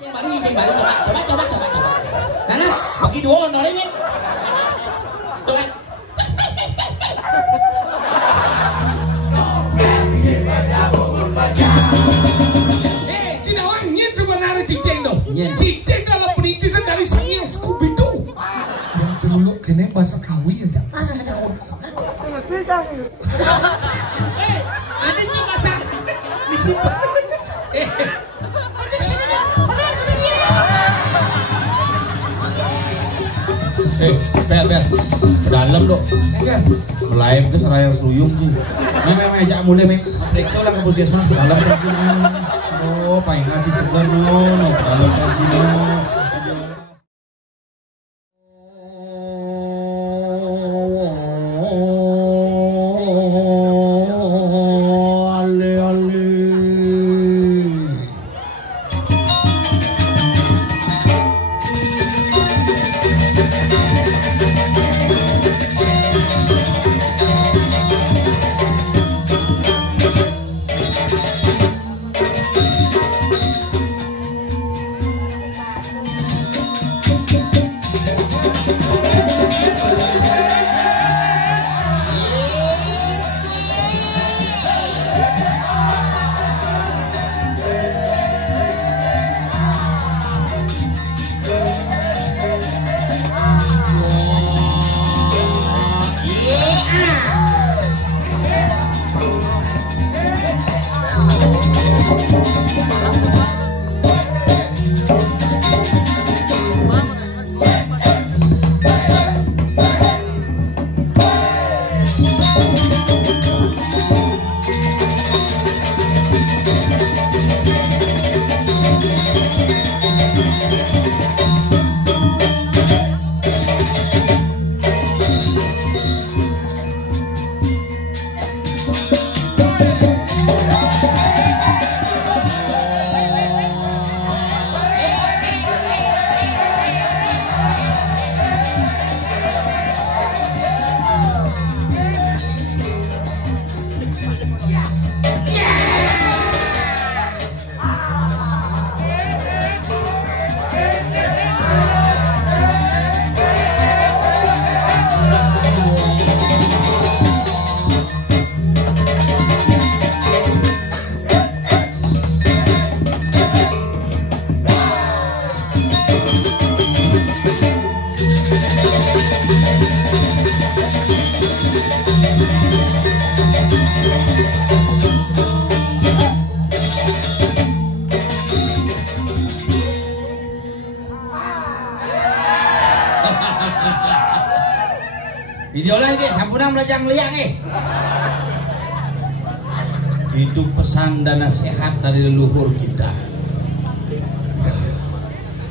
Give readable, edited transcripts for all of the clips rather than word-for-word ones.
Ceng balik coba. Nanas, bagi dua orangnya. Coba. Cinawangnya sebenarnya Ciceng dong. Ciceng dalam perintisan dari sang Scooby-Doo. Yang celuluk kene bahasa kawi aja. Ada cuma sang disimpan. Ber, ke dalam lo. Mulai itu seraya seluyung sih. Ajak mulai periksa lah ke puskesmas ke dalam. Oh, paling ngaji segan lo, ke dalam ngaji lo. Video lagi, sampunang belajar ngeliat nih. Itu pesan dan nasihat dari leluhur kita.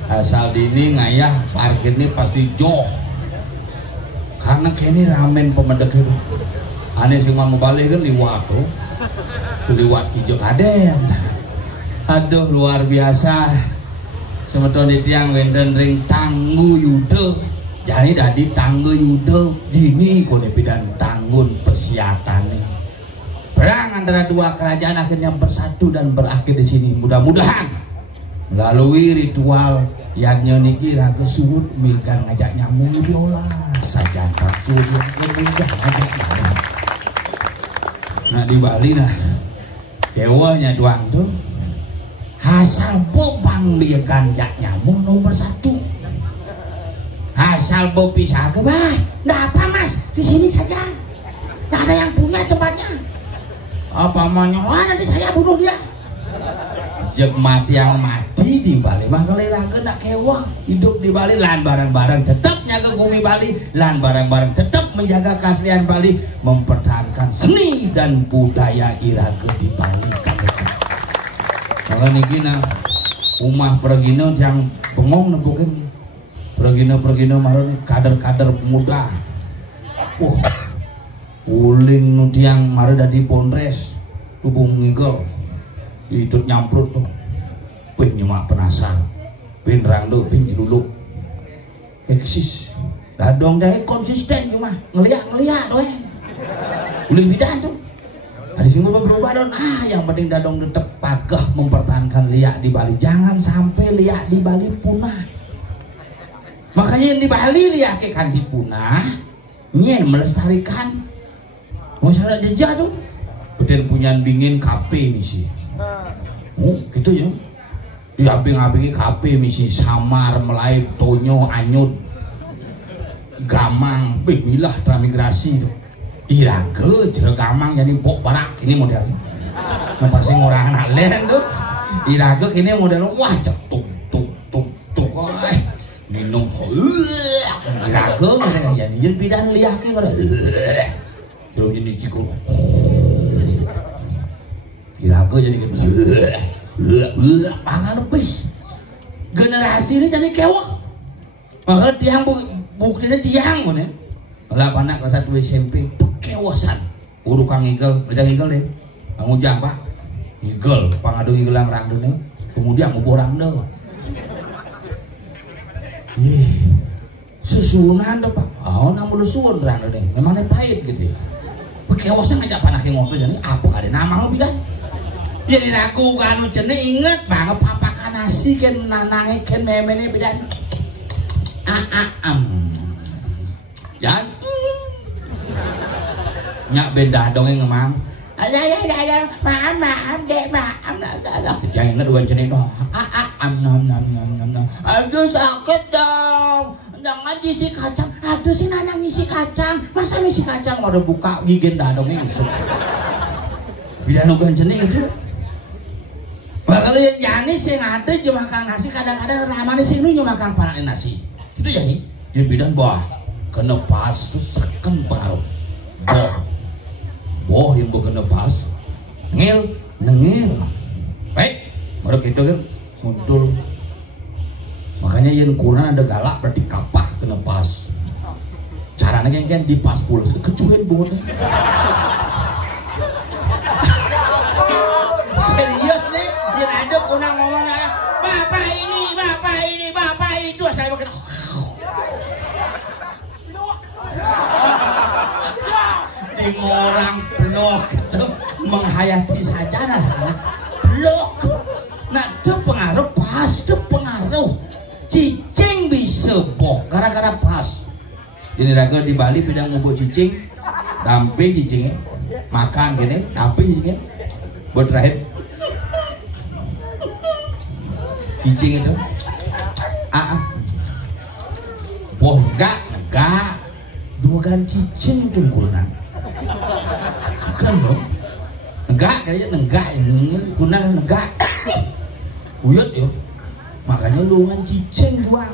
Asal dini ngayah parkir ini pasti joh. Karena kini ramen pemedek itu. Aneh semua mau balik kan liwat tuh. Liwat hijau kaden. Aduh luar biasa. Sebetulnya tiang wenden ring tanggu yude. Jadi tadi tangga yuda dini konepi dan tanggun persiatan nih. Perang antara dua kerajaan akhirnya bersatu dan berakhir di sini. Mudah-mudahan melalui ritual yang niki raga suwut mikan ngajak nyamuk biola saja suwut nah di Bali nah kewanya doang tuh asal bobang dia kanjak nyamuk nomor 1. Asal Bob pisah ke bah, nggak apa mas, di sini saja, nggak ada yang punya tempatnya. Apa maunya? Wah nanti saya bunuh dia. Jek mati yang mati di Bali mah keliraga nak kewa hidup di Bali lan barang-barang tetap nyaga bumi Bali lan barang-barang tetap menjaga keaslian Bali mempertahankan seni dan budaya iraga di Bali. Kalau niki nah umah pergino yang bengong nebukin. Pergino maroni kader-kader pemuda. Wah, uling nutiang maru dadi Polres, tubung ngigel, itu nyamprut tuh, pin nyemak penasaran, pin rangdo, pin jeluluk, eksis, dadong deh konsisten cuma ngeliat doeh, uling bidan tuh, hari sing berubah don. Yang penting dadong tetap pagah mempertahankan liak di Bali. Jangan sampai liak di Bali punah. Makanya yang di Bali liak kan dipunah, nyen melestarikan. Masalah jejak tuh. Beten punya bingin KP misi. Oh gitu ya. Di abing-abingi KP misi Samar, Melayu, Tonyo, Anyut, Gamang, milah transmigrasi tuh. Iraga jero Gamang jadi pok barak ini model. Nomor sing orang anak lain tuh. Iraga kini model wah cetuk tuk tuk tuk minum. Iraga jadi bidan liah ke pada. Jero jadi cikul. Iraga jadi pangan lebih. Generasi ini jadi kewak. Maka tiang buktinya tiang mana? Lah anak kelas 1 SMP kewasan. Udah Kang Igel, beda Igel deh. Kang Ujang Pak. Igel, pangadu Igelang rangdene. Kemudian ngoborang deh. Susunan tuh Pak. Oh, namun susun rangdene. Memangnya pahit gitu. Kewasan aja panake ngopi jadi apa kade nama lo bidan? Ya diraku kanu jene inget banget papa kanasi ken nanange ken memene bidan. Jangan nyak beda dongeng ngemam. Ada maaf dek maaf jangan inget dua jenis doh. Aduh sakit dong. Jangan isi kacang. Aduh si nanang isi kacang. Masa isi kacang mau buka gigi dadongeng isuk. Bila nugan jenis itu. Kalau yang jani sih ngade cuma makan nasi kadang-kadang ramane sih nu makan panen nasi. Itu jadi. Yang bidan bah kena pas tuh saken baru. Boh yang kena pas ngil nengil baik baru gitu kan muncul makanya yang kurang ada galak berarti kapah kena pas caranya kan di pas pula kecuin banget serius nih yang ada kurang ngomong bapak itu asal makin di orang blok itu menghayati saja nasanya blok. Nah itu pengaruh pas, itu pengaruh cicing bisa boh gara-gara pas. Jadi raga di Bali bidang ngubuk cicing, dampe cicingnya makan gini, dampe cicingnya buat terakhir cicing itu boh enggak dua ganti cicing tungkulan. Bukan dong, enggak kayaknya enggak ini kunang enggak, uyut yo, makanya lu ngan cicing buang,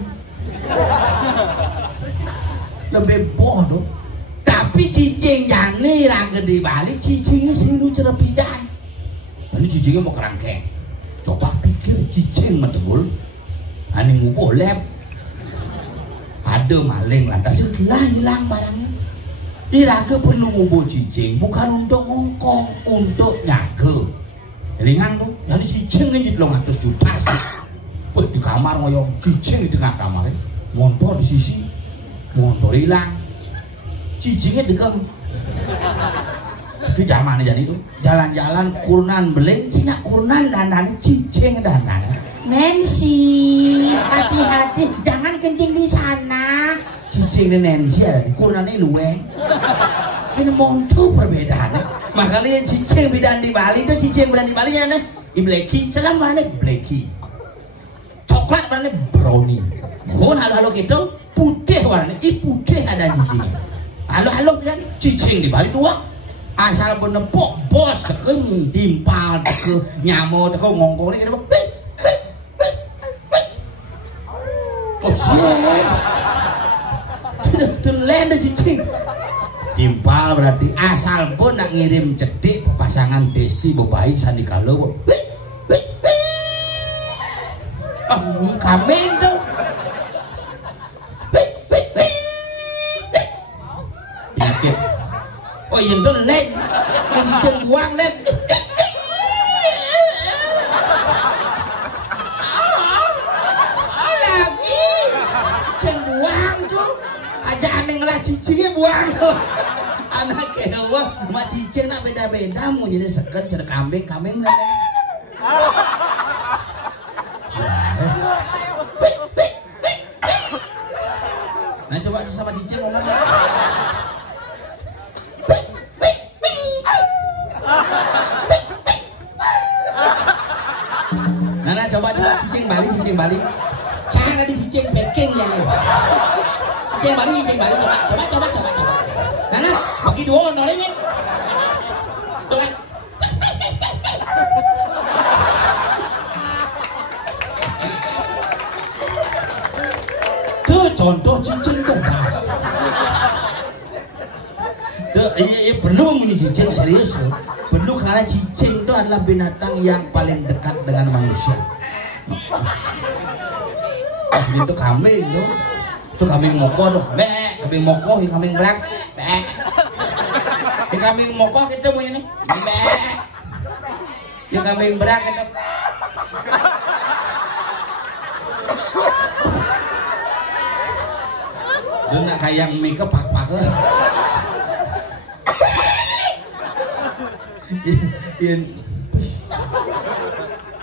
lebih boh dong. Tapi cicing jani raga di Bali cicingnya sih lu cerepidan, ini cicingnya mau kerangkeng, coba pikir cicing metegul, aneh ngubuh lem, ada maling lantas setelah hilang barangnya. Iraga perlu ngubur cicing bukan untuk ngongkong, untuk nyaga. Ringan tuh, jadi cicing ini 200 juta sih. Wih di kamar ngoyong cicing di tengah kamar, motor di sisi, motor hilang, cicingnya degem. Tapi zaman jadi itu jalan-jalan kurnan beling, cina kurnan dan cicing dan Nancy, hati-hati, jangan kencing di sana. Cicing ini Nancy ada di kurnan ini luweng. Ini montu perbedaannya. Makanya cicing bidan di Bali itu cicing bidan di Bali nya Ibleki, selam mana Ibleki. Coklat mana brownie. Mohon halo gitu putih warnanya, putih ada cicingnya. Halo bidan cicing di Bali tua. Asal benepok bos ke timpal ke nyamuk ke ngongkong ini kenapa? Oh shit. Tulen deh cicing. Timpal berarti asal pun nak ngirim cedik pasangan Desti bebaik Sandikalo. Kami itu. Penyakit. Oh iya itu len, cicing buang len. Lagi, cicing buang tuh. Aja aneh ngelah cicingnya buang. anak kewa mak cicing nak beda-beda mau jadi seket jadi kambing nah coba sama cicing ngomong nah coba cicing balik jangan ada cicing baking ya cicing balik coba nah bagi dua norenya coba tuh contoh cicing cerdas perlu ini cicing serius loh perlu karena cicing itu adalah binatang yang paling dekat dengan manusia asli itu kambing tuh itu kambing moko tuh kambing moko kambing berak kambing moko kita punya nih kambing berak kita itu nak kayak mie kepak-pak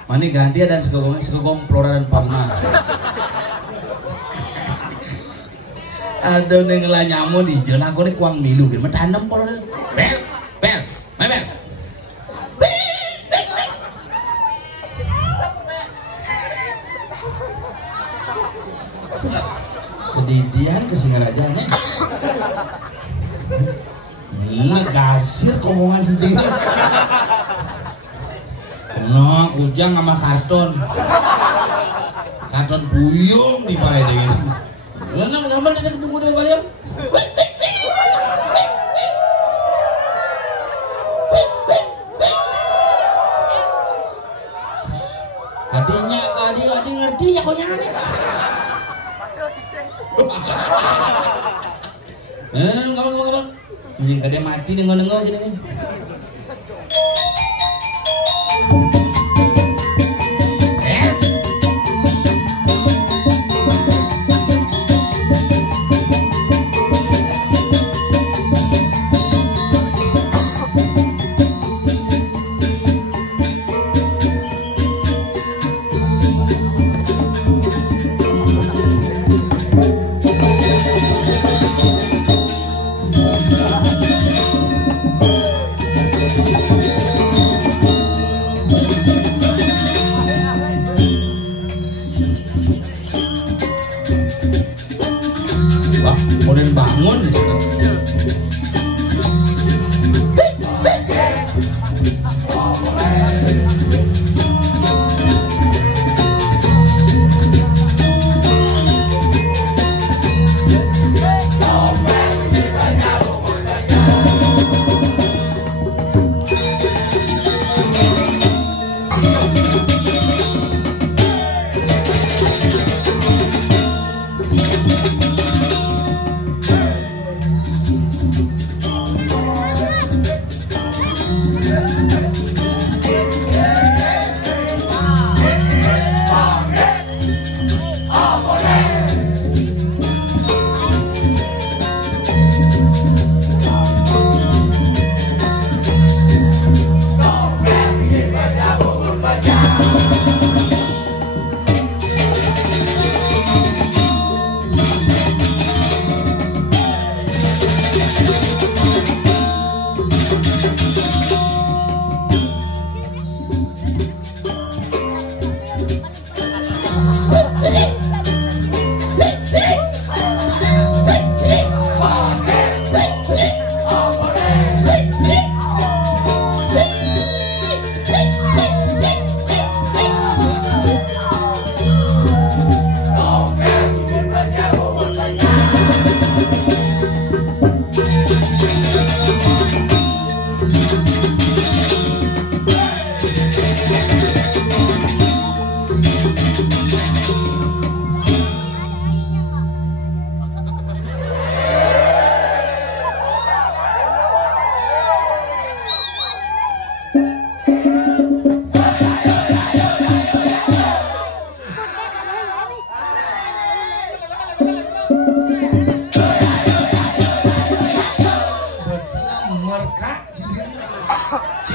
mani ganti dan segogong Flora dan Fauna ada nenglah nyamu di jalan aku nih kuang milu gitu tanam kalau bel kedidian kesingarajanya ngegasir komongan sendiri kena kujang sama karton buyung di balik ini kenapa ada ketemu di balik adi ngerti ya kok nyane kawan ini kada mati nengok sini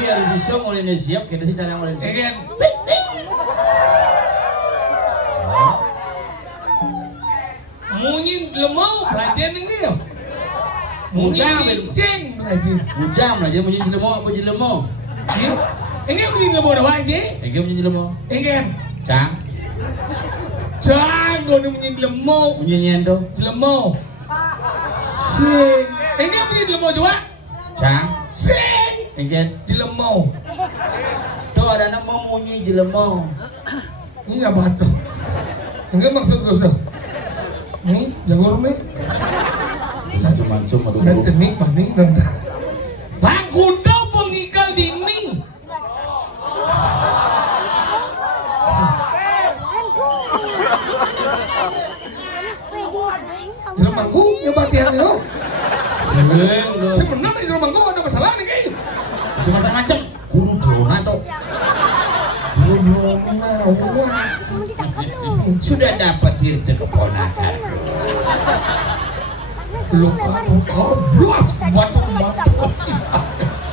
biar bisa mulai siap kita sih cara mulai siap. Egen. Munyin lemau belajar nih yo. Munyin ceng belajar. Mudah belajar munyi jelemo apa jelemo? Ini munyin lemau doang aja. Ege munyi jelemo. Egen. Cang. Cang gue munyin lemau. Munyi nyendo. Lemau. Sing. Ini munyin lemau coba. Cang. Sing. Ege Jelemau. tuh ada nama munyi jelemo. Ini apa tuh? Enggak maksud gue so. Ini jangan rumit. Macam-macam aduh. Dan jenik paning dan kuda pengikal dinding. Jeremangku nyoba tiang yo. Sebenarnya Jeremangku ada masalah nih kayaknya. Cuma macam guru drona tuh. Sudah dapat tirta keponakan. Luka bluas batu.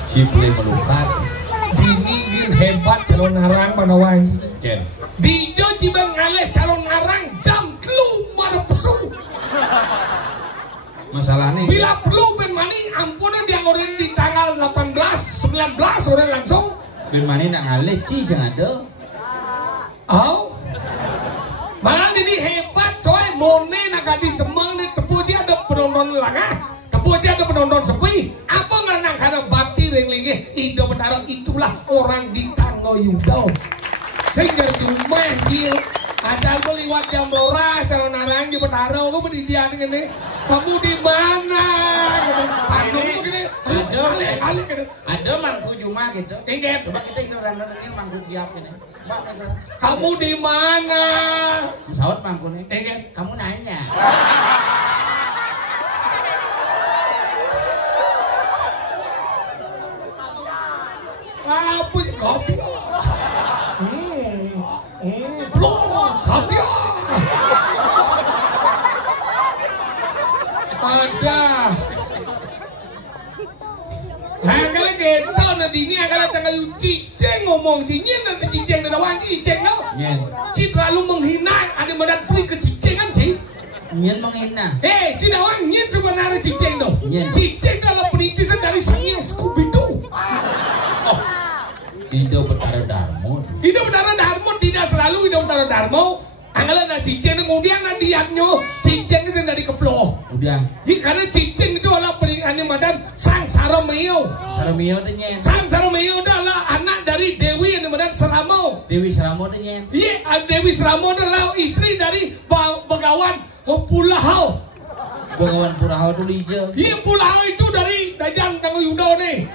Ciple melukat. Dingin hebat calon ngarang pada wangi. Ken. Dijo cibang ngaleh calon ngarang jam telu mana pesu. Masalah nih. Bila perlu Ben Mani ampunan dia orang di tanggal 18, 19 orang langsung. Ben Mani nak ngaleh ci jangan ada. Oh. Malah ini hebat coy, mone nak di semang ni tepu dia ada penonton langa. Tepu dia ada penonton sepi. Apa nganang karena bati ring-ringnya Indo Betara itulah orang di Tanggo Yudo. Sehingga cuma dia asal liwat jam lora asal narang di Betara aku berdiam ini. Kamu di mana? Ada mangku cuma gitu. Ingat. Coba kita istilahnya mangku tiap ini. Kamu di mana? Pesawat mangku nih. Ingat. Kamu nanya. Apa kopi? Kopi. Ada. Angkala gitu nanti ini angkala tanggal ciceng ngomong cincin nanti ciceng dan wangi ciceng no. Ci terlalu menghina ada medan pri ke ciceng kan Ci. Nyen menghina. Ci nawang nyen sebenarnya ciceng no. Ciceng adalah perintisan dari senior Scooby Doo. Oh. Indo Betara Darmo. Indo Betara Darmo tidak selalu Indo Betara Darmo. Anggalan na cicing kemudian nandiannya cicing itu dari keplo. Kemudian. Karena cicing itu adalah peringatan madan Sang Sarameo. Sarameo nyen. Sang Sarameo adalah anak dari Dewi yang madan Seramo. Dewi Seramo nyen. Iya, Dewi Seramo adalah istri dari Begawan Pulahau. Begawan Pulahau itu lijo. Iya, Pulahau itu dari Dajang Tanggo Yudo nih.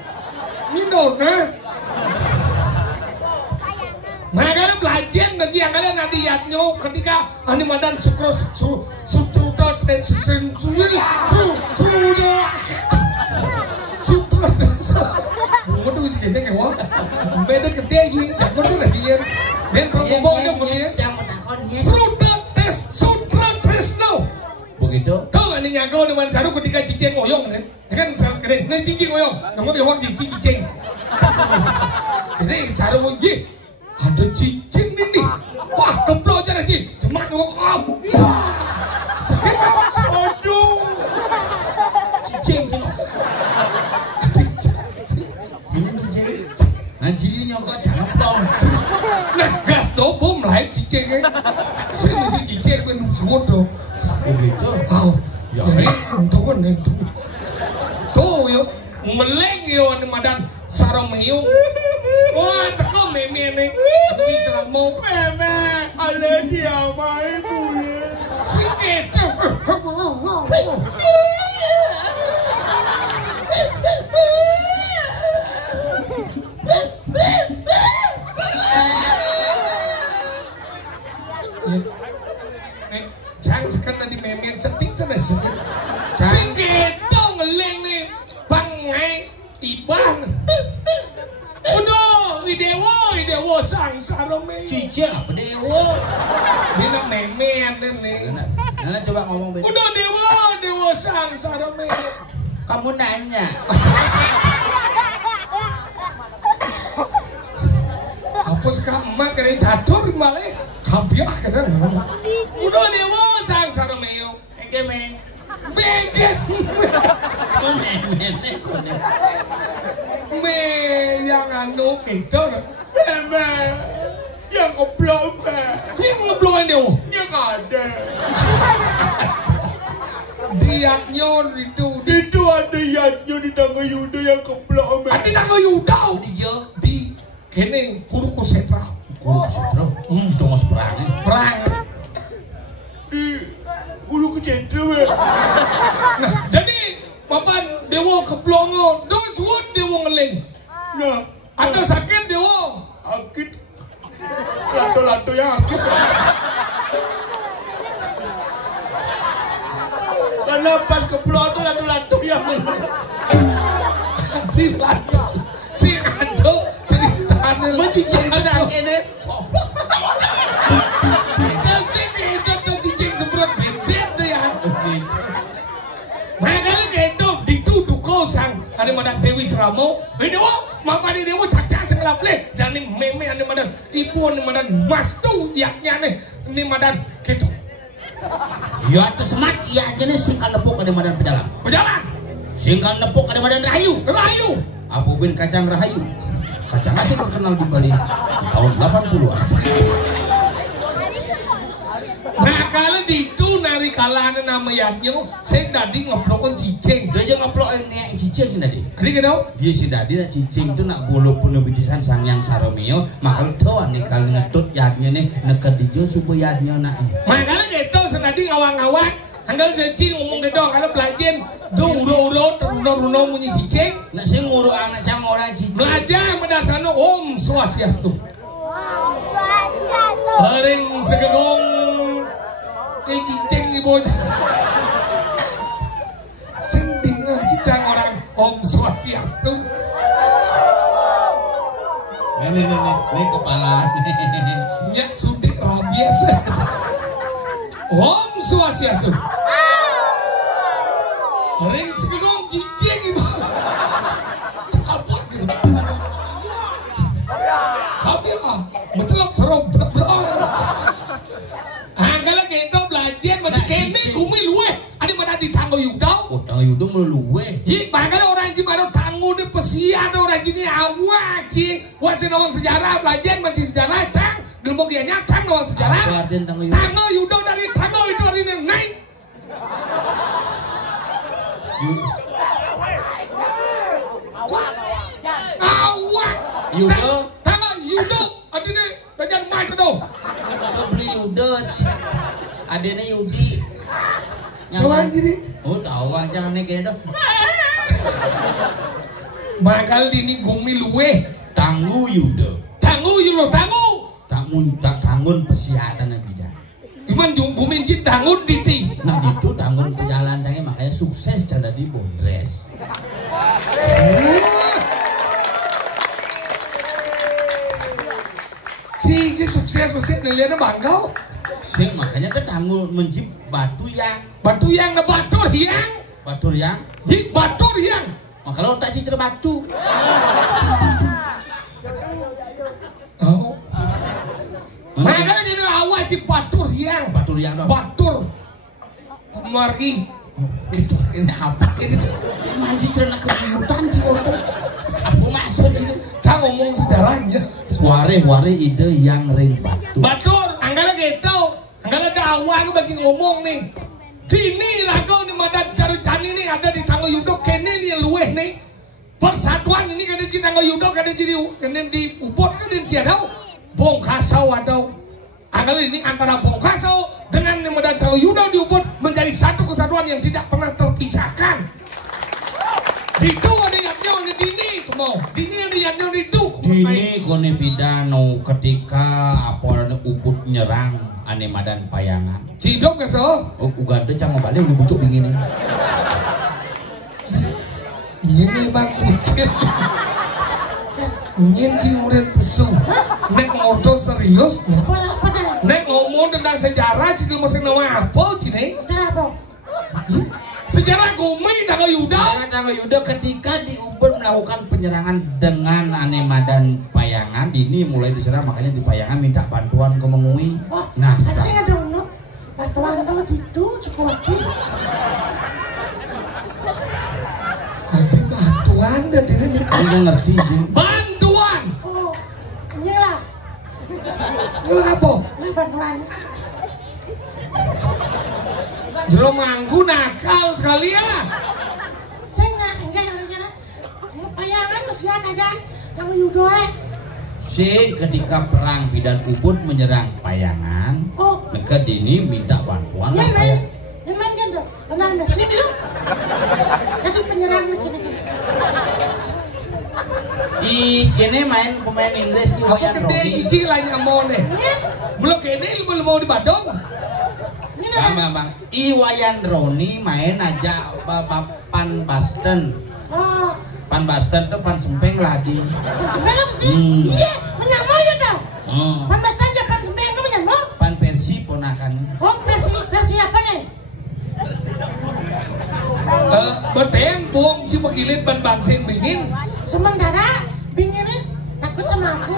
Yudo nah. Mereka belajar bagi yang kalian nanti yatnya ketika animadan sukro sutruta presiden bukan tuh sih dia kayak beda gede aja jangan tuh lagi dia dan promonya kemudian sutra tresno begitu kau nggak nyangkau dengan saru ketika cicing ngoyong kan keren nih cicing ngoyong kamu dia orang cicing ini cara begini ada cicing ini, wah keplo aja sih, cuma ngokap, sakit, aduh, cicing, nanti ini nyokot jangan plong, nah gas tuh bom lain cicingnya, sini si cicing kan semut tuh, begitu, ya ini untuk mana itu, tuh yuk, meleng yuk madan sarang meyung. Wah, teko meme nih. Tapi serang mau meme. Ada dia main gue. Sikit. Jangan sekarang di meme cetik cenas sih. Sikit dong ngeleng nih. Bangai ibang. Udah, Widewo Sang Sarome. Cicing apa Dewo? Dia memen nih. Nana coba ngomong beda. Udah Dewo Sang Sarome. Kamu nanya. bos emak kene jatuh malah kabiah kan. Udah dewa sang Sarmeo. Eke me. Beget. Me yang anu itu. Me. Yang ngeblok me. Yang ngeblokan dia. Yang ada. Diatnya itu. Itu ada yatnya di tangga Yuda yang keblok me. Ada tangga Yuda. Iya. Di kene Kuruku Setra. Kuruku Setra. Dongos perang. Perang. Di Kuruku Setra me. Nah, jadi papan dewa keblongo, dos wud dewa ngeling. Nah, ada sakit dewa. akit. Lato-lato yang akit. Karena pas keblok itu lato-lato yang Di lato. Si ado ceritanya. Mesti cerita kene. Cicing semprot bensin tuh ya. Makanya itu dituduh kau sang ada madan Dewi Sramo. Ini wah, mama ini dewa cacah senglaple. Jadi meme ada madan ibu ada madan mas tuh yaknya nih. Ini madan gitu. Ya atas semat ya jenis singkal nepuk ada madan pejalan. Berjalan. Singkal nepuk ada madan rahayu. Rahayu. Abu bin kacang rahayu. Kacang asli terkenal di Bali tahun 80-an. Nah kalau itu nari kalah ada nama yatnya, saya tadi ngeplokkan cicing. Dia jangan ngeplok ini cicing tadi. Kali gitu? Dia si tadi nak cicing tu nak bulu penuh bidisan sang yang Saromeo, maka tu ane kali ngetut yatnya nih nekat dijo supaya yatnya nak. Makanya gitu, saya tadi ngawang-ngawang. Anggal cicing ngomong gitu, kalau belajar tuh udah punya cicing. Nak saya nguruk anak cang orang cicing. Belajar mendasarkan Om Swastiastu. Haring segegong cicing ibu. Sending cicang orang Om Swastiastu. Ini kepala Nyak sudik rabies. Om Swastiastu. Haring segegong cicing ibu. Cakapot gitu. Tapi apa? Mencelok serong berang. Kalau gitu belajar macam kene umi luwe. Ada mana di tanggo yudau? Oh, tanggo yudau meluwe. Hi, bahkan orang Cina baru tanggo ni pesian orang Cina awak cing. Wah senawang sejarah belajar macam sejarah cang. Gelembok dia nyak cang nawang sejarah. Tanggo yudau dari tanggo itu dari naik. Awak. Yudau. Tanggo yudau. Ada ni belajar mai tu dong. Beli yudau. Adanya Yudi. Kawan gini. Oh tahu jangan nih kayaknya. Bakal ini gumi luwe. Tanggu yudau. Tanggu yulo tanggu. Tanggun persiatan nabi dah. Iman gumin cip tanggun diti. Nah itu tanggun perjalanan saya makanya sukses jadi di Bondres. Si sukses mesti nelihatnya bangkau. Sing makanya ketanggung mencip batu yang Batur yang. batur yang Hi batur yang. kalau tak cicer batu. Oh. Makanya jadi awak cip batur yang. Batur yang dong. Batur. Margi. Gitu. Ini apa ini? Maji cerna kebutuhan cipote. Apa maksud itu? Saya ngomong sejarahnya. Ware ide yang ring batu. Batur, anggala gitu. Anggala ada awak bagi ngomong nih. Sini lagu ni madan cari-cari ni ada di tangga yudok kene ni luweh ni. Persatuan ini kada di tangga yudok kada di kene di Ubud kada di tiada. Bongkasau ada. Anggala ini antara Bongkasau dengan ni madan tangga yudok di Ubud menjadi satu kesatuan yang tidak pernah terpisahkan. Itu ada yang jauh di dini kemau. Dini ada yang jauh itu. Dini kone pidano ketika apa Ubud nyerang ane madan payangan. Cidok gak so? Oh, Uganda cang balik udah bucuk begini. Ini bang kucing. Ini ciurin pesu. Nek ngobrol serius. Nek ngomong tentang sejarah, cicil mesin nama apa cini? Sejarah apa? Sejarah Gumi Tangga Yuda. Tangga Yuda ketika di Ubud melakukan penyerangan dengan Anema dan Payangan, Dini mulai diserang, makanya di Payangan minta bantuan ke Mengui. Nah, saya ada untuk bantuan banget itu cukup. Ada bantuan dan ini. Anda ngerti sih? Bantuan. Oh, ini lah. Lu apa? Ini bantuan. Jero mangku nakal sekali ya. Saya enggak rencana. Payangan masih lihat aja. Kamu Yudo Si ketika perang Bidan Ubud menyerang Payangan, oh, maka Dini minta bantuan ya lah main kan dong. Benar nasi dulu. Kasih penyerang macam ini. Kene main pemain Inggris di Apa Wayan gede Roni. cicing lagi mau nih. Belum kene belum mau di Badung. Bang. Wayan Roni main aja Pan Basten. Oh, Pan Basten tuh pan sempeng ladi. sebenarnya apa sih? Iya, menyamau ya dong. Pan Basten aja pan sembeng itu menyamau. Pan Persi ponakan. Oh, versi apa nih? Berteng buang si Magilit ban bangsing bingin. Sementara binginnya takut sama aku.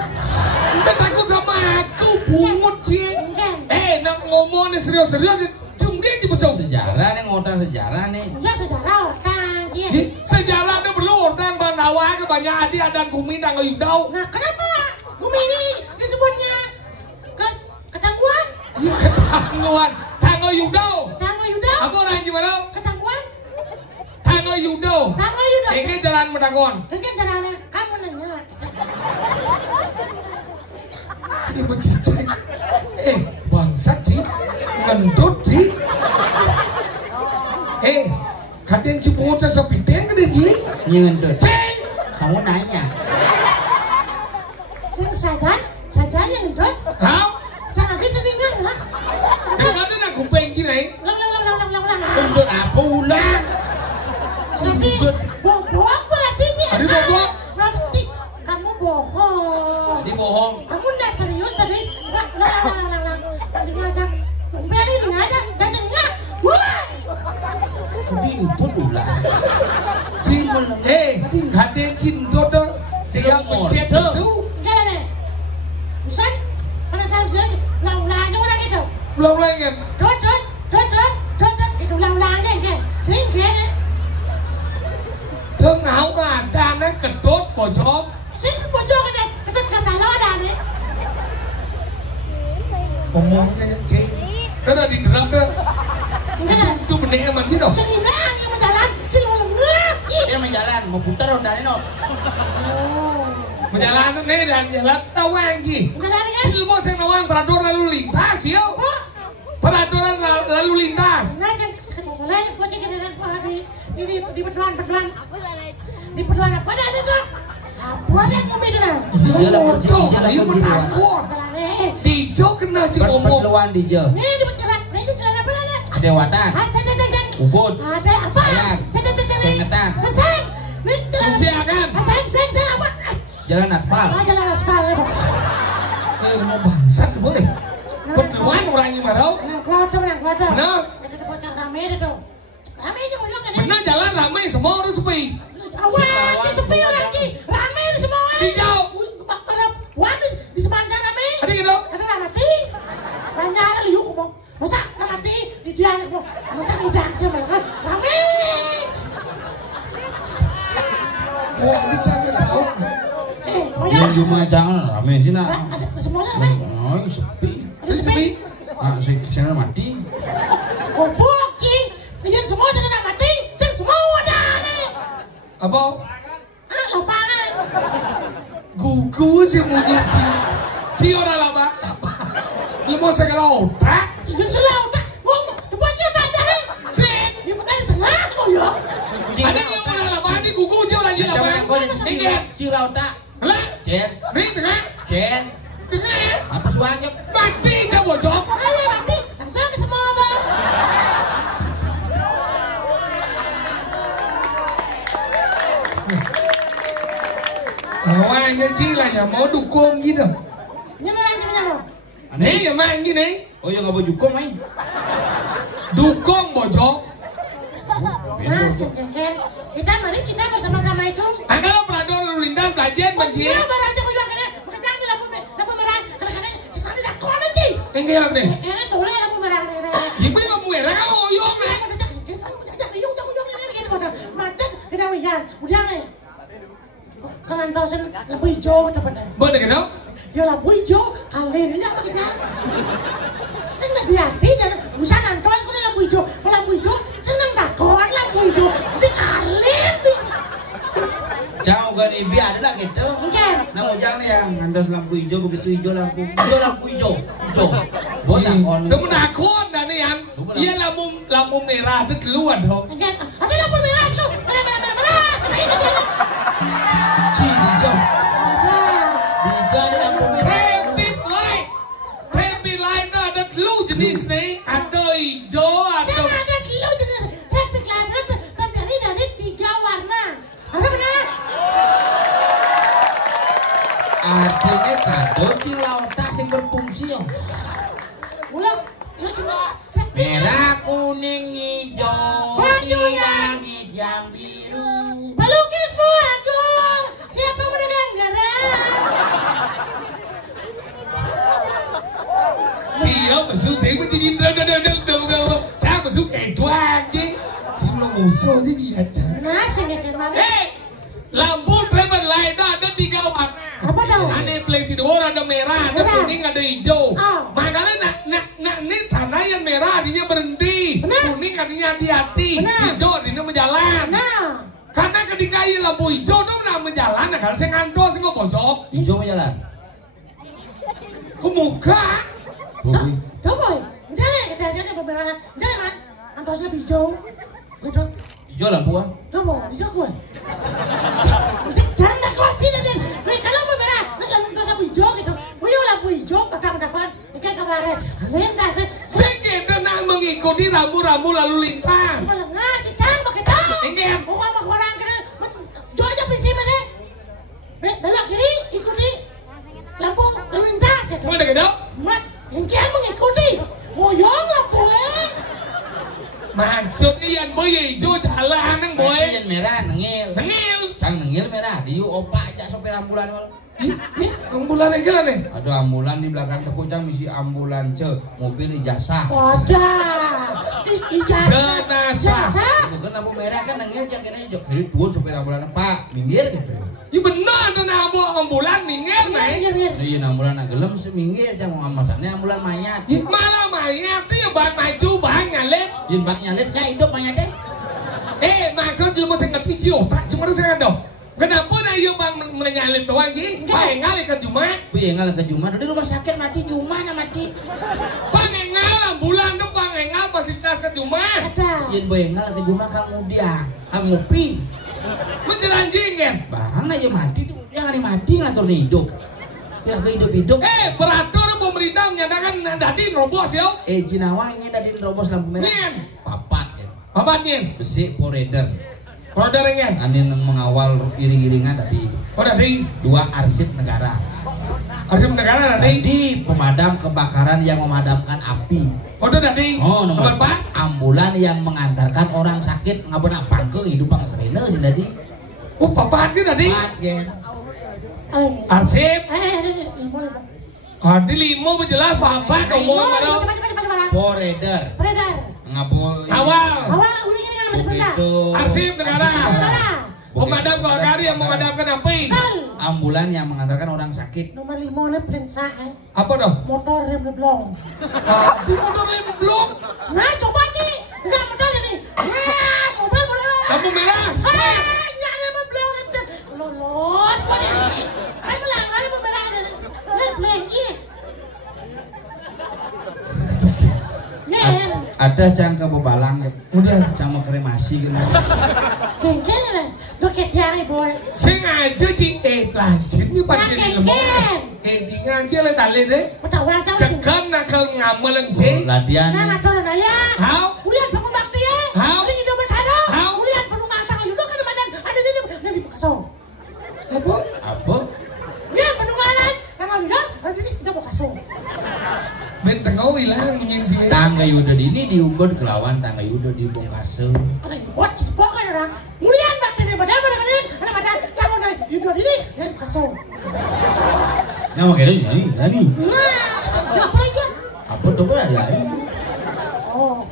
Udah takut sama aku bungut sih. Enggak. Nak ngomongnya serius-serius cuma dia aja besok. Sejarah nih ngotang sejarah nih. Enggak sejarah orang. Iya. Sejarah ada perlu orang Bandawa ke banyak adik ada Gumi Tangga Yudau. Nah, kenapa Gumi ini disebutnya ketangguhan? Iya ketangguhan Tangga Yudau. Tangga Yudo. Apa orang gimana? Ketangguhan? Tangga Yudau. Tangga Yudo. Ini jalan Medangon. Kan jalannya kamu nanya. Ini bercicing. Bangsat sih, ngentut sih. Kadang si bocah sepiteng kan sih? Ngentut. Ceng. Kamu nanya. Sajan yang itu. Hah? Jangan diseningan, ha? Ada nak kuping kira. Lang. Ngentut apa ulang? Tapi bohong berarti ini. Ada bohong? Berarti kamu bohong. Di bohong. Kamu nggak serius tadi? Lang. Tadi ngajak. Beri ini ngajak. Jangan nggak. Wah. Ngentut ulang. Cing, kadang cinta tu dia pencet su. Jangan deh. Bukan. Penasaran sih. Lang aja orang itu. Belum lagi kan? Dot. Itu lang kan. Sehingga. Tengah ada nak kedot pojok. Sing pojok ada ketut kata lo ada nih. Ngomongnya cing. Kada di derap dah. Enggak. Itu benih aman sih dong. Sing hilang yang berjalan. Sing ngeliat. Dia menjalan, mau putar udah ini no. Oh. Menjalan ni dan jalan tawang ji. Berjalan kan? Ilmu saya nawang peraturan lalu lintas yo. Peraturan lalu lintas. Nah, jangan kecolek. Gua cek di pertuan. Di pertuan apa dah itu? Apa yang ngomong itu dah? Dia lah pergi, Tuh, dia lah ayo pergi luar. bertakut. Dijo kena si ngomong. Perluan di je. Nih di jalan. Ini jalan apa dah? Kedewatan. Sayang. Ubud. Ada apa? Sayang. Sayang. Pengetan. Sayang. Nih jalan. Siakan. Sayang apa? Jalan aspal. Jalan aspal ya, Pak. Mau bangsat boleh. Perluan orang yang marau. Yang kloter. Benar. Itu bocah rame itu. Rame aja ngomong kan. Benar jalan ramai semua orang sepi. Awal, sepi lagi. Rame di semua. Hijau. Wan di sepanjang rame. Ada gitu. Ada nak mati. Banyak ada liuk ngomong. Masa nak mati di dia ngomong. Masa udah aja mereka. Rame. Wah, dicari sauk. Yang cuma jangan rame sih nak. Ada semuanya rame. Oh, sepi. Ada sepi. Ah, saya mati. Goblok cing. Jangan semua sana nak mati. Cing semua ada nih. Apa? Lapangan. Gugu sih mungkin ci orang lama. Dia mau segala otak. Yang sudah udah ngomong. Dibaca tak jadi. Cing. Dia bukan di tengah kok ya. Ada yang orang lama ni gugu ci orang je lama. Ingat. Cilau tak. Lah. Jen. Ni tengah. Jen. Tengah. Apa suaranya? Mati je bocok. Ayo mati. Langsung ke semua bang. Awalnya ci lah ya mau dukung gitu. Nyamar. Nih ya main gini. Oh ya nggak mau jukom main. Dukung bocok. Sengkengken, kita bersama-sama itu. Kalau Prado lalu lintas belajar banjir. Iya, barang aja kau jual bukan lampu merah, karena sesana dah kau nanti. Enggak lah deh. Ini toleh lampu merah. Ibu yang merah kau oyong deh. Macet kita wiyan, udah nih. Kangen dosen lampu hijau tepat. Bener gitu? Ya lampu hijau, kalian ini apa kita? Senang diarti jangan usah nantos kau lampu hijau, senang takut lampu hijau, tapi kalian nih. Jauh kan ibi ada lah gitu. Nah ujang nih yang ngandos lampu hijau begitu hijau lampu hijau. Botak on. Kamu nakon dan yang iya lampu merah itu keluar dong. Ada lampu merah tu, merah. Ini dia. Ci hijau. Hijau ada lampu merah. Traffic light ada telur jenis nih. Ada hijau, ada. Saya ada telur jenis traffic light terdiri dari 3 warna. Ada benar? Artinya kado cing lauta sing berfungsi yo. Ulang, ya cuma Merah, kuning, hijau, Bajunya. hijau, biru. pelukismu agung. Siapa mendengar gerak? Siapa masuk saya pun jadi saya masuk kayak tuan je. Cuma musuh je aja. Nasi ke mana? Lampu traffic light ada 3 warna. Apa tahu? Ada fleksibel, ada merah, ada Merah. kuning, ada hijau. Oh. Makanya ini tanah yang merah artinya berhenti, Benar. kuning artinya hati-hati, Benar. hijau artinya berjalan. Nah, Karena ketika ini lampu hijau tuh nak berjalan, nah kalau saya ngantor saya nggak pojok, Hijau jalan. ke muka. tuh boy. Jangan kita aja nih beberapa. Jangan. Antosnya hijau. Gitu. Hijau lampu ah. Tuh boy, hijau gue. Jangan kau tidak deh. Kalau mau merah, lampu hijau gitu. Beliau lampu hijau, kadang-kadang ikan kabaret. Kalian dah sih. Saya kira nak mengikuti rambu-rambu lalu lintas. Melengah, cicang pakai tahu. Enggak. Mau sama orang kira, jual aja prinsip aja. Belok kiri, ikuti lampu lalu lintas. Gitu. Mana gitu? Mat, yang kian mengikuti. Ngoyong lampu Maksudnya yang boy hijau jalan neng boy. Yang merah nengil. Nengil. Cang nengil merah. Diu opa aja sopir ambulan wal. Ambulan yang jalan nih. Ada ambulan di belakang kekucang misi ambulan mobil ijazah. Wadah, ijazah. Jenazah. Bukan lampu merah kan nengil cang kena hijau. Jadi tuan sopir ambulan Pak minggir gitu. Ya benar tuh ambulan minggir nih. Iya ambulan agelem seminggir cang masalahnya ambulan mayat. Ya malah mayat ya bahan maju bahan nyalip. Yin bak nyalipnya hidup mayat deh. Maksud lu mau saya ngerti cium tak cuma saya dong. Kenapa na iyo bang menyalip doang sih? Pengal ke Jumat. Pengal ke Jumat. Di rumah sakit mati Jumat mati. Pengal ambulan tuh pengal fasilitas ke Jumat. Yin pengal ke Jumat kamu dia, kamu pi. Menjelanjing kan? Bang aja mati tuh, yang ada mati ngatur hidup. Yang hidup. Peraturan pemerintah menyatakan dadi robos ya. Jinawangnya dadi robos lampu merah. Nien. Papat ya. Papat nien. Besi poreder. Poreder nien. Anin yang mengawal iring-iringan tadi. Oh dadi. 2 arsip negara. Arsip negara dadi. Di pemadam kebakaran yang memadamkan api. Oh dadi. Oh nomor 4. Ambulan yang mengantarkan orang sakit ngabon apa ke hidup bang serena sih tadi. Oh papat itu tadi. Papat ya. Arsip. Di 5 jelas papat ngomong ada. Poreder. Ngabon. Awal. Begitu. Arsip negara. Pemadam kebakaran yang memadamkan api. Ambulan yang mengantarkan orang sakit. Nomor 5 nih perintah. Apa dong? Motor rem blong. Di motor lem blok. Nah coba sih, enggak motor ini. Nah, mobil boleh. Lampu merah. Enggak rem blong. Lolos boleh. Kan melanggar rem merah ada. Rem blong ini. Ada cangka bebalang, udah cangka kremasi gitu. Genggen ada, doket yang boy. Sengaja cing pelajin ni pada di lemah. Di ngaji le tali deh. Petawa aja. Sekarang nakal ngamal je. Latihan. Nah ngatur na ya. How? Ulian bangun bakti ya. How? Ulian hidup bertano. How? Ulian penuh ngantang hidup kan badan ada di bekasong. Apa? Apa? Ya penuh ngalan, tanggal hidup ada di bekasong. Benteng kau hilang menyenji. Tangga Yuda ini diubah kelawan tangga Yuda di Bongkase. Karena buat sih pokoknya orang. Mulian mbak dari badan ini, anak badan kamu dari hidup ini dan kasong. Nama kira ini. Nah, apa aja? Apa tuh ya? Oh,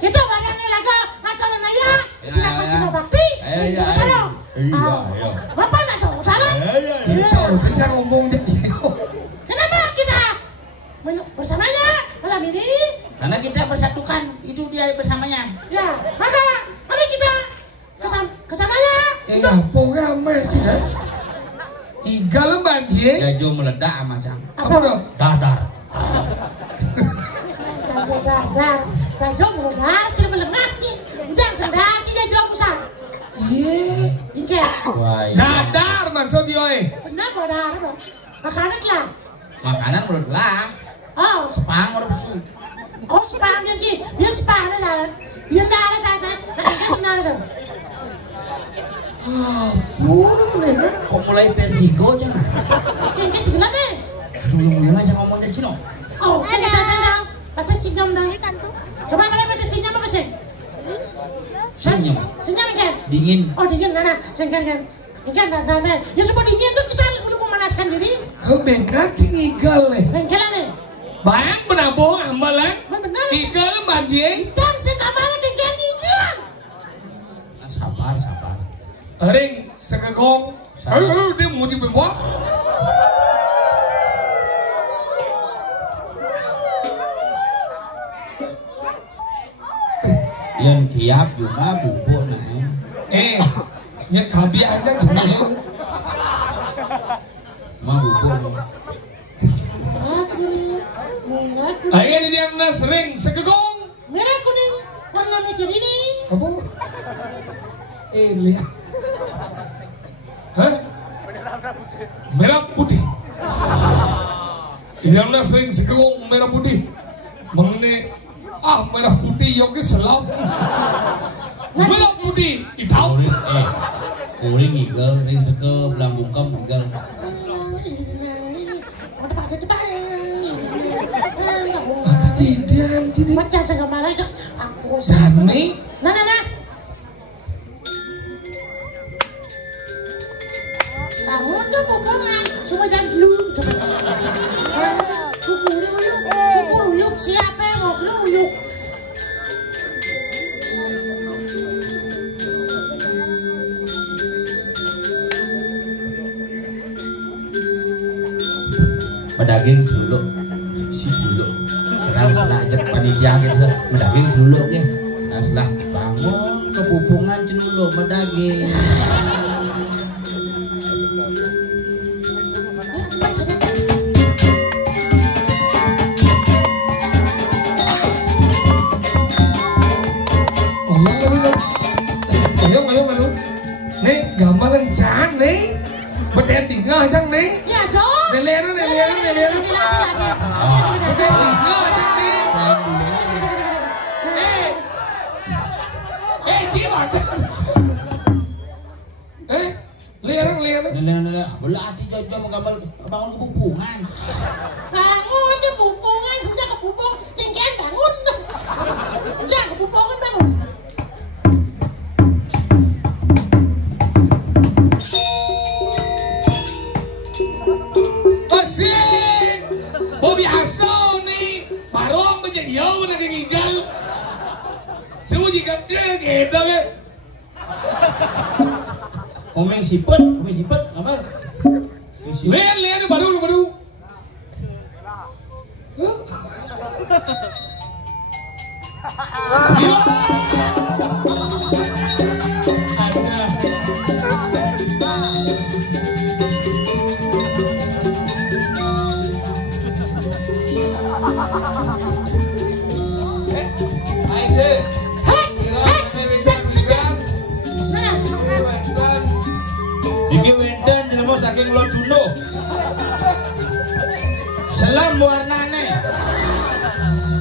itu barangnya lagi ngatakan aja. Tidak kasih bakti. Iya. Apa nak tahu salah? Kita saja ngomong jadi. Kenapa kita bersamanya malam ini? Karena kita bersatukan, itu dia bersamanya. Ya, mari kita kesananya. Apa ramai sih kan? Igal banjir. Gajo meledak macam. Apa dong? Dadar. Gajo meledak, tidak melengak sih. Jangan sedar, tidak jual besar. Iya. Ingke. Dadar maksud dia. Kenapa dadar? Makanan lah. Makanan meledak. Oh, Sepang orang su. oh sepaham dia sih. Dia sepaham lah. Dia tidak ada dasar. Dia tidak ada. Kok mulai perdigo jangan? Singkat juga deh. Aduh, jangan ngomongnya Cino. Oh, sedang. Ada senyum dong. Coba mana ada senyum apa sih? Senyum. Senyum kan? Dingin. Oh dingin, nah, senyum kan? Ikan dan saya. Ya supaya dingin tuh kita harus memanaskan diri. Kau bengkat igal nih. Bengkelan nih. Bayang penabung amalan. Benar. Igal banjir. Ikan sekamala kengkeng dingin. Sabar. Ring sekegong. Dia mau dibuat. Yang kiap juga bubuk nah. Nya kabian kan dulu. Mau bubuk. Merah kuning. Ayo dia nas ring sekegong. Merah kuning. Warna meja ini. Apa? Lihat. Hah? Merah putih. Ini nas ring sekegong merah putih. Mengenai merah putih yogi selam. Merah putih hitam. Kuring igal, ring seke, belang bungkam igal. Tidak, jadi Macam sekamala itu. Aku Sani. Nah. Kamu tuh pokongan, semua jangan dulu. Kukuruyuk, siapa yang mau keruyuk? Medaging dulu, si dulu. Terang selah jep panitia gitu, medaging dulu ke. Nah selah bangun kepupungan cenulu medaging. Malu. Nih gambar lencan nih. Beden tinggal aja nih. Ya, Jo. Neliru. Beden tinggal aja nih. Jiwa. Liru. Nela, belah hati Jojo menggambar bangun kepupungan. Bangun dia pupungan, dia kepupung, cengkean bangun. Dia kepupungan bangun. Biasa nih, barong menjadi jauh nak gigal. Semua jika dia gitu ke. Omeng sipet, gambar. Lihat baru. Iki wenten jenenge saking Loduno. Selam warnane.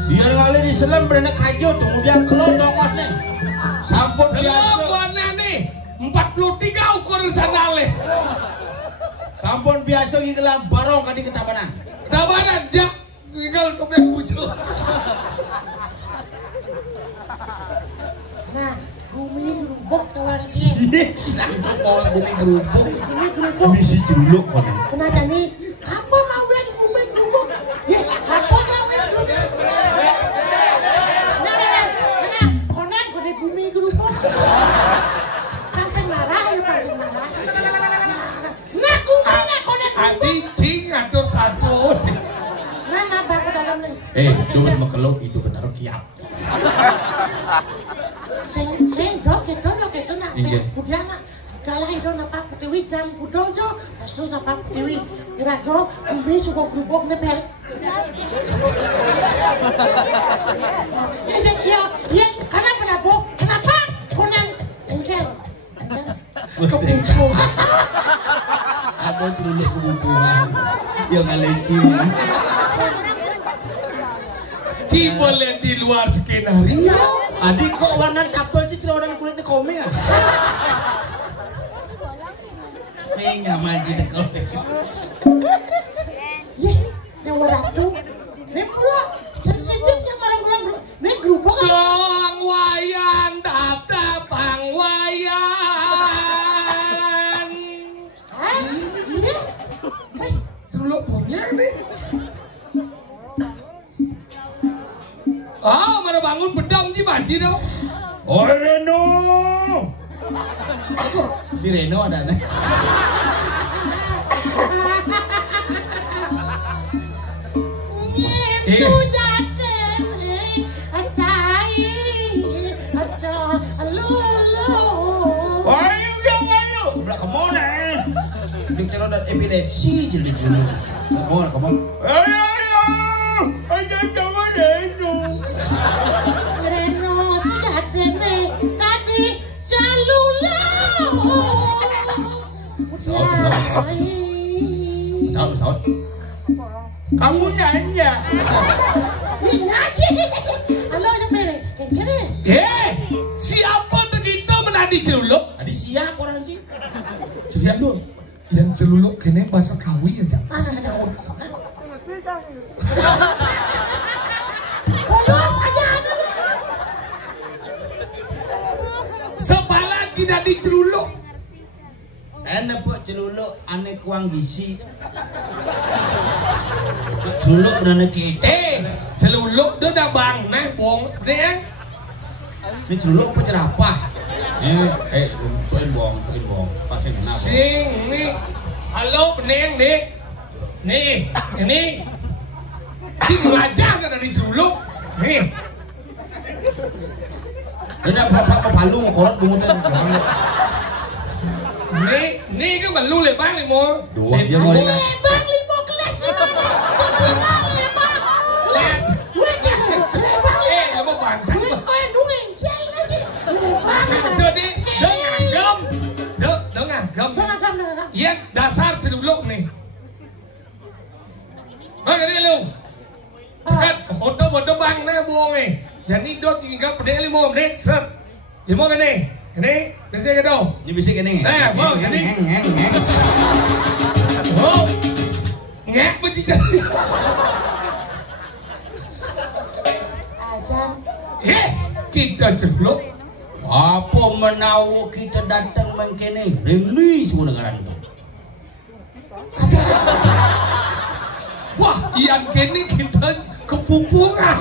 Biar ngalih di selam berenek kayu kemudian kelodong masne. Sampun biasa. Warnane 43 ukur sanale. Sampun biasa ngigelang barong kadi ketabanan. Ketabanan dak tinggal kopi bujul. Nah, Gumi gerubuk kawan dia. Langsung mau gumi gerubuk. Gumi gerubuk. Misi jeruluk kon. Kenapa nih? Apa mau yang gumi gerubuk? Ya, apa mau yang gerubuk? Nah, konen kone gumi gerubuk. Pasang marah ya pasang marah. Nah, gumi nah konen gerubuk. Adi cing atur satu. Nah, nabak ke dalam nih. Domet mekeluk itu ketaruh kiap. Sing dok itu nak kemudian kalah itu napa putih jam kudo jo terus napa putih kira-kira bumi suka berubah nebel ya karena kenapa konen engkel Kepungkung. Ada ceruluk kebuntungan yang ngaleci. Ciboleh di luar skenario. Adik kok warna kapal sih orang kulitnya komeng ah. Nyaman gitu komeng. Ye, yang waratu, memang sensitifnya orang-orang ini gerubuk. Dong wayan dap bang wayan. Iya. Celuk punya nih. Ah, mana bangun bedam di baji dong. Oh Reno. Di Reno ada nih. Itu jaden, acai, aca, lulu. Ayo ayo. Belah kemana? Bicara dan epilepsi jadi dulu. Kamu. Ayo. Ayo sama Reno. Reno si jaden tadi jalula. Saud. Kamu nanya. Ngaji. Halo Jepere, kene. Siapa begitu menadi celuluk? Tadi siap orang sih. Celuluk. Yang celuluk kene bahasa Kawi aja. Bolos aja ada. Sebalan tidak diceluluk. Enak buat celuluk aneh kuang gizi. Celuluk berani kita. Celuluk dia dah bang, nah bong dia. Ini celuluk apa jerapah? Poin bong. Pasang kenapa? Sing nih. Halo peneng nih. Nih, ini. Sing belajar kan dari celuluk. Nih. Dia apa palu mau korot bungutan. Nih kan baru le bang limo. Dua dia mau Bang limo kelas di mana? Coba lebang. Limo bangsa. Dueng jel lagi. Lebang. Sedih, dengan gam. Ya dasar celuluk nih. Bang ini lu. Cekat foto bang nih buang nih. Jadi do tinggal pedek 5 menit set. Limo kene. Kene, bisa ke do. Ini bisa gini. Bang, ini. Oh. Ngek beci jadi. Ajan. Kita celuluk. Apa menawu kita datang mengkene remni semua negara itu. Wah, yang kene kita kepumpungan.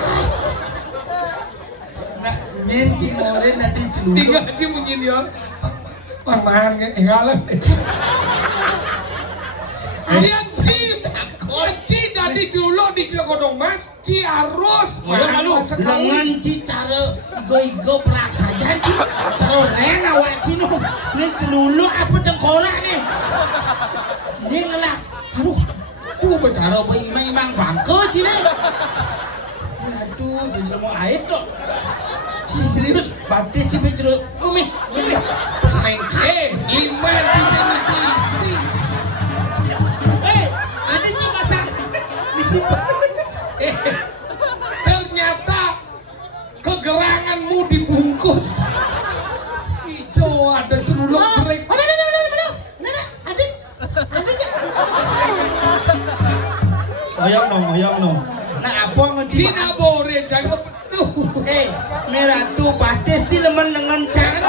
Nak nyenci ngore nanti celuluk. Tiga aja begini ya. Pamahan engalan. Yang ci dari celuluk di Cilegodong Mas, ci arus. Malu dengan ci cara go perak saja ci. Cara ren awak ci no. Ini celuluk apa tengkorak nih? Ini ngelak. Aduh. Tuh bedaro imang bangke ci nih. Aduh, jadi mau air tuh. Serius, baptis ci becero. Umi. Selengkap. 5 di sini. Ada ci masak. Ternyata kegeranganmu dibungkus. Hijau ada celuluk break. Adik. Oyong no. Nah apa ngeci? Cina boleh jangan pesu. Meratu batis ci lemen dengan cara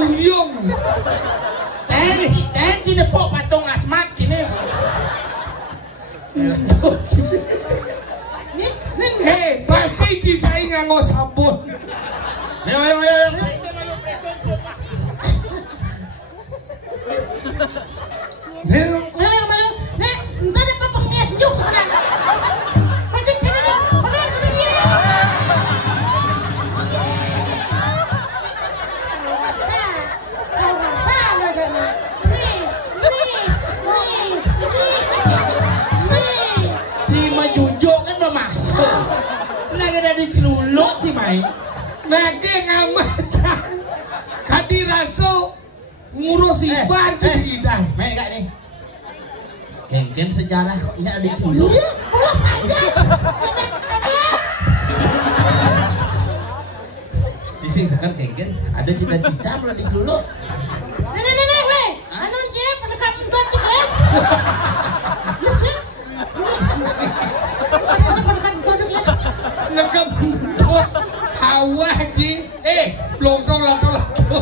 Ciluyung. Ten cinepok patung asmat gini. Pasti Cisai nganggo sabun. Ayo. Entar ada pengnya sejuk sekarang. Pada cara pada dia. Masa lagana. Cima jujo kan memasuk. Lagi ada celuluk Cimai. Nake ngamaca. Kadi raso ngurus iban Cidang. Main enggak nih? Kengken sejarah kok ini ada celuluk. Iya, pulang saja. Dising sekarang kengken ada cita-cita mulai di celuluk. Nenek, weh. Anu cie pendekap empat cikles. Yes ya. Pendekap empat cikles. Nekap awah ji. Longsong lato-lato.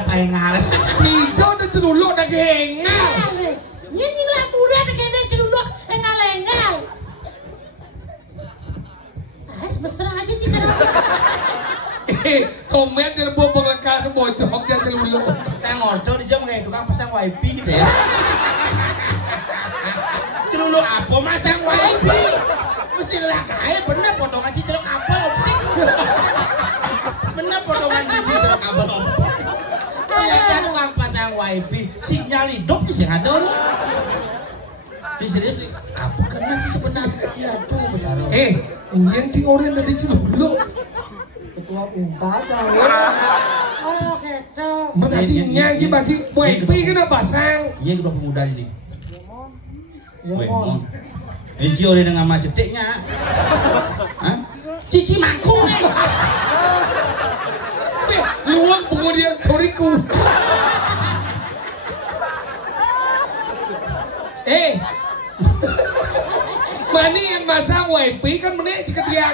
Paingal. Hijau udah celuluk udah gengal. Ini lah muda ada kena celuluk engal-engal. Mesra aja kita. Komen di rebut penglekas bocok dia celuluk. Kita ngorco di jam kayak tukang pasang wifi gitu ya. Celuluk apa masang wifi? Mesti ngelak aja bener potongan cicil kabel optik. Bener potongan cicil kabel optik. Ternyata tukang pasang wifi sinyal hidup di sini ada. Di serius apa kena sih sebenarnya? Ya tuh benar. Ingin cing orang dari celuluk. Ketua umpat tahu. Oh gitu. Menadinya ji baci wifi kena pasang. Iya udah pemuda di sini. Wemon. Enci ori dengan nama ceteknya. Hah? Cici mangku. Luang bunga dia soriku. Mani yang masang wifi kan menek jika dia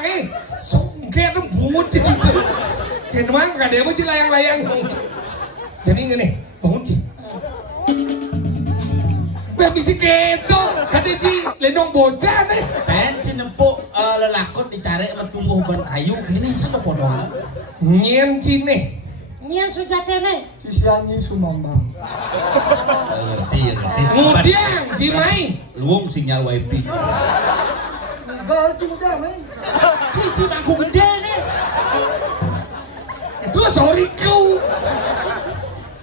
kayak bungut jadi kayak memang gak ada apa sih layang-layang. Jadi gini bangun sih. Bisa keto, kata Ci, lenong bocah nih. Cinepuk lelakot dicari sama tumbuh ban kayu, ini sama podong. Nyen Ci nih. Nyen sujate nih. Sisianyi Sumambang. Ngerti. Kemudian Ci Mai. Luung sinyal wifi. Enggak juga, Mai. Cici bangku gede nih. Itu sorry kau.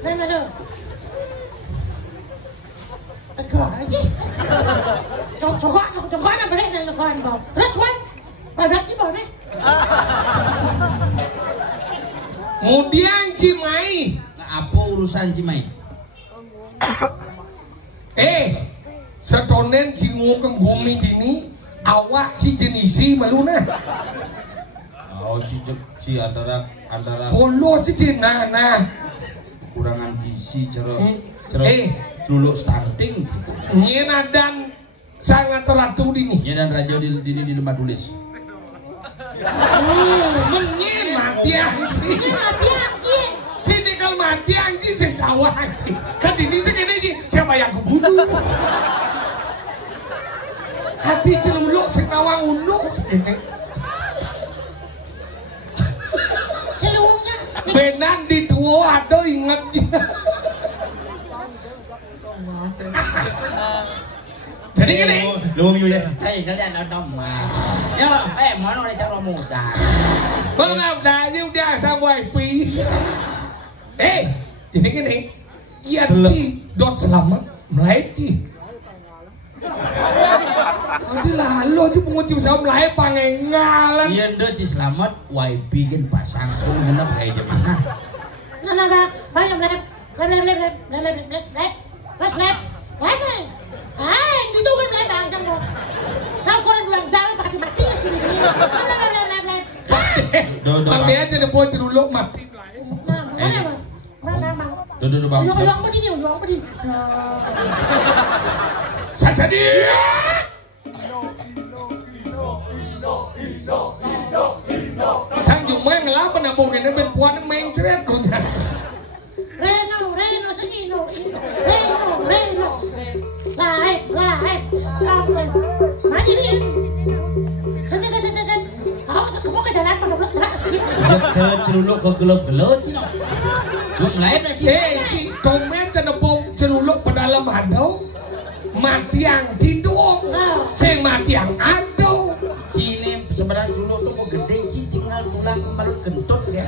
Mana? Agak aja. Coba nak balik dan lekan bau. Terus wan, badak sih bau nih. Kemudian Cimai. Nah, apa urusan Cimai? Setonen Cingu ke bumi gini, awak Ci jenisi maluna. Oh, ci antara Polo Ci nah. kurangan gizi cerah. Dulu stunting. Nyena dan sangat ratu ini. Nyena dan raja di lemah tulis. Menyen mati anjing. Sini kalau mati anjing saya tahu anjing. Kan ini segini siapa yang kebunuh? Hati celuluk sekawang uluk. Seluruhnya. Benan di tua ada inget. Jadi gini, lu ya, kalian nonton mah. Ya, mana ada cara muda. Pengabdanya udah asal wifi. Jadi gini, iya Ci, dot selamat, mulai Ci. Adi lalu aja pengucip saya mulai pangengalan. Iya ndo Ci selamat, wifi kan pasang, ngenap kayak di mana? Nah, bayam lep. Terus lep. Itu kan lep bang jam lo. Kau korang 2 jam pakai mati ya sini. Lep. Bang dia ada buat celuluk mati. Nah, mana bang? Mana bang? Duduk bang. Ulang begini. Saja dia. Ino. ngabung ini ben puan mencret kunya. Reno segino, Reno. Lain. Mati nih. Set. Kamu ke jalan penuh gerak. Jek celuluk ke gelap-gelap cino. Belum lain aja. Si domen cenepung celuluk ke dalam handau. Mati yang tidur. Sing mati yang ado. Cine sebenarnya celuluk tuh kok gede ci tinggal tulang malut kentut ya.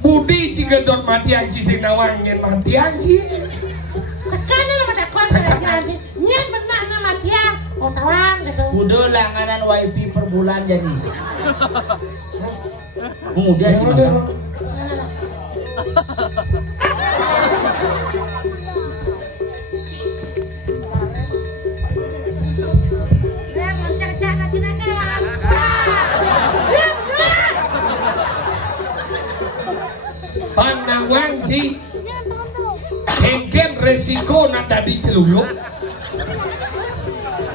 Budi cigendon mati anji sing nawangin mati anji. Sekali nama dakon jadi. Nyen benar nama dia. Tawang gitu. Udah langganan wifi per bulan jadi. Kemudian cuma Panawang ji engken resiko nada di celuluk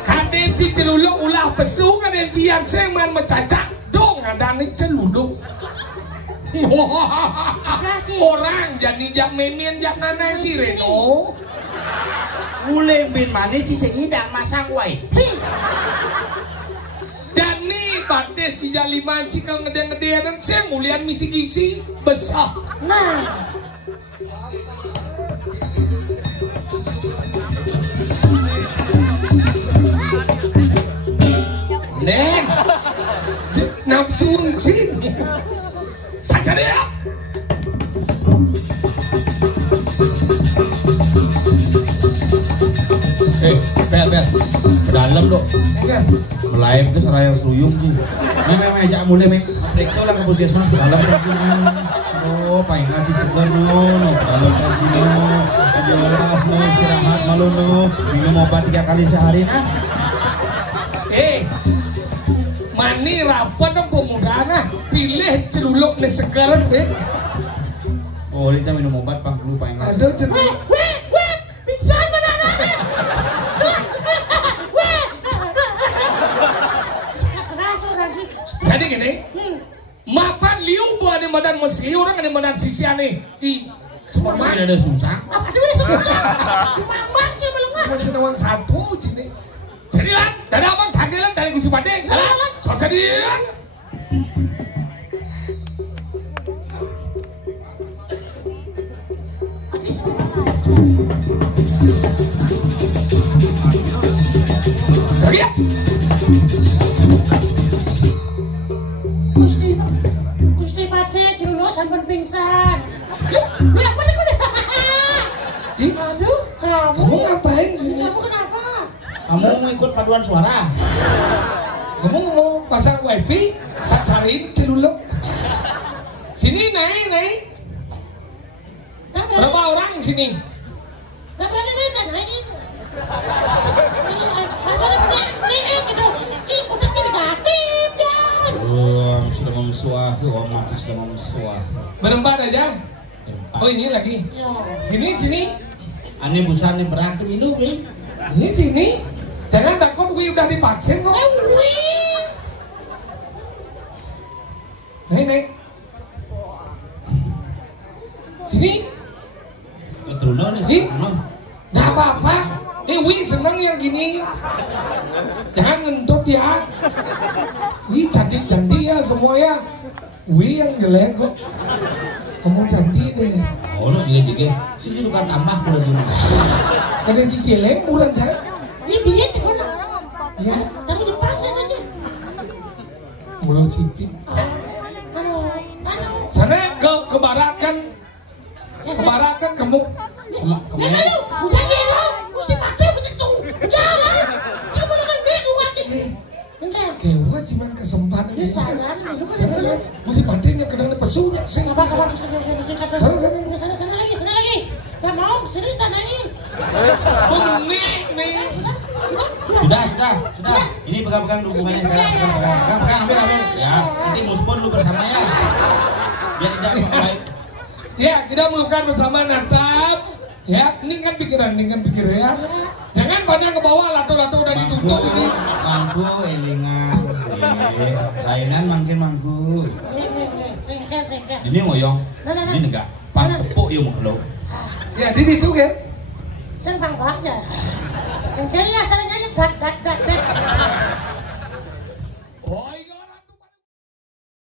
kadang ci celuluk ulah pesu kadang ci yang seman mencacak dong ada nih celuluk orang jadi jak memen jak nana ci reno uleng bin manis ci sing hidang masang wae. Dan nih bates si jaliman cikal ngede-ngedean saya mulian misi gisi besar. Nah. Neng, nafsu uncin. Saja dia. Bel, ke dalam dong. Melayu ke seraya suyung sih. Memang ajak mulai periksa lah ke puskesmas ke dalam. Oh, paling ngaji segar no, ke dalam ngaji no. Jelas no, istirahat malu no. Minum obat 3 kali sehari. Mani rapat dong pemuda nah. Pilih celuluk nih sekarang deh. Oh, ini minum obat pang lu paling ngaji. Aduh celuluk. Pingsan mana? Jadi gini, mapan liu buat di badan meski orang di badan sisi aneh di semua Tidak ada susah. Apa dulu susah? Cuma masih belum masih nawang satu sini. Jadi lah, dari abang tanggilan dari gusi bandeng. Selesai dia. Ya. Gusti Pade dulu sampai pingsan. Ya mana kau deh? Aduh, kamu ngapain sini? Kamu kenapa? Kamu mau ikut paduan suara? Kamu mau pasang wifi? Tak cariin celuluk. Sini naik. Berapa orang sini? Gak berani naik. Masalah naik gitu. Udah jadi gatin kan? Sudah memusuah, mati sudah memusuah. Berempat aja. Oh ini lagi. Sini. Ani busan nih berantem itu, Bil. Ini sini. Jangan takut gue udah divaksin kok. Naik. Sini. Truno nih. Sini. Nggak apa-apa. Wi senang yang gini. Jangan ngentut ya. Wi cantik ya semua ya. Wi yang jelek kok. Kamu cantik deh. Oh lo juga. Sini tukang tambah kalau gini. Ada cicileng bulan saya. Ini biar di mana? Ya. Tapi dipaksa aja. Mulut sipit. Sana ke barat kan. Ke barat kan kamu. Kamu. Udah ya lo. Mesti pakai begitu. Udah lah. Coba dengan bego aja. Enggak. Kewa cuman kesempatan. Bisa kan? Lu kan mesti pandainya kadang pesunya. Sabar. Sana lagi. Gak mau, sini tanain. Nih. Sudah. Ini pegang dukungannya sekarang. Pegang, ambil. Ya, nanti muspon lu bersama ya. Biar tidak lain. Ya, kita melakukan bersama natap. Ya, ini kan pikiran ya. Jangan pandang ke bawah, lato-lato udah ditutup ini. Mangku, elingan. Lainan mangkin mangku. Sengkel. Ini ngoyong. Nah. Ini enggak. Pan tepuk yo makhluk. Ya, di itu kan. Sing bang aja. Yang kiri asalnya bat.